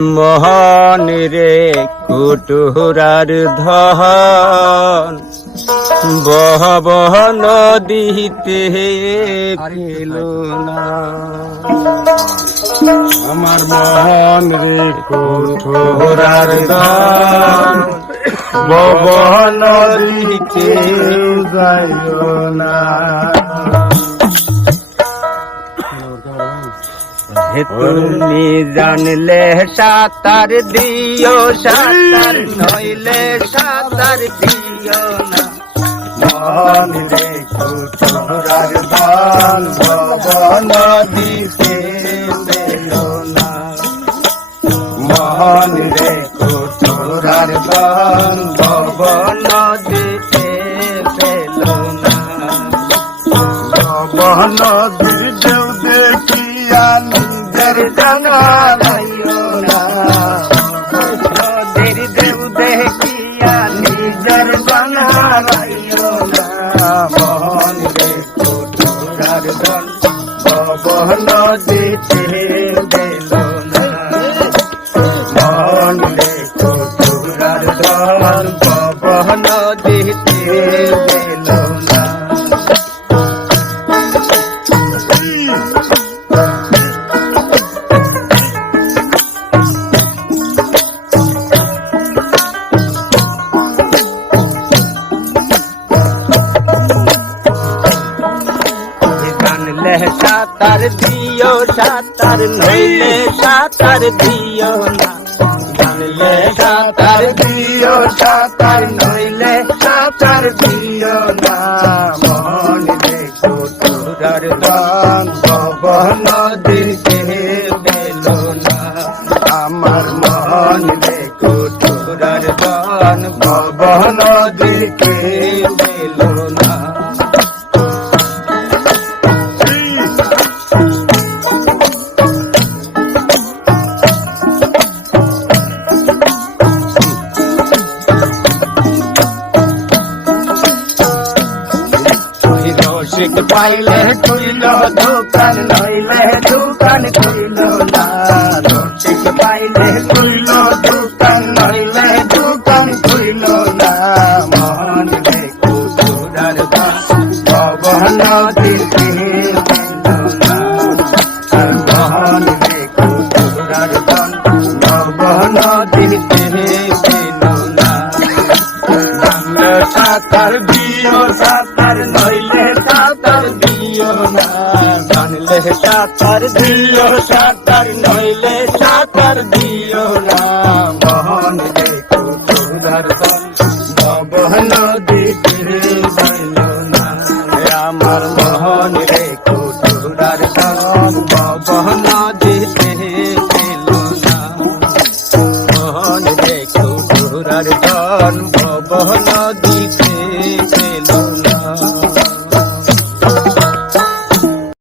মোহন রে কুটুরার ধন বহ বহ নদীতে ফেল না। আমার মোহন রে কুটুরার ধন বহ বহ নদীতে যাইও না। তুমি জানলে সাঁতার দিও, সাঁতার নইলে সাঁতার দিও না। মোহন রে কুটুরার ধন বব নদীতে ফেল না। মোহন রে কুটুরার ধন বব নদীতে ফেল না। বব নদীর ঢেউ দেখিয়া নিজের জানাইও না। নদীর ঢেউ দেখিয়া নিজের জানাইও না। মোহন রে কুটুরার ধন বব নদীতে ফেল না। মোহন রে কুটুরার ধন বব নদীতে ফেল না। জানলে সাঁতার দিও, সাঁতার নইলে সাঁতার দিও না। জানলে সাঁতার দিও সাঁতার নইলে সাঁতার দিও না। মোহন রে কুটুরার ধন বব নদীতে ফেল না। আমার মোহন রে কুটুরার ধন বব নদীতে ফেল না। রসিক পাইলে তুইল দোকান নইলে দোকান তুইল না। রসিক পাইলে তুইল দোকান নইলে দোকান তুইল না। মোহন রে কুটুরার ধন বব নদীতে ফেল না। মোহন রে কুটুরার ধন বব নদীতে ফেল না। সাঁতার দিও সাঁতার নইলে সাঁতার দিও না। জানলে সাঁতার দিও সাঁতার নইলে সাঁতার দিও না। মোহন রে কুটুরার ধন বব নদীতে ফেল না। আমার মোহন রে কুটুরার ধন বব নদীতে ফেল না। মোহন রে কুটুরার ধন বব নদীতে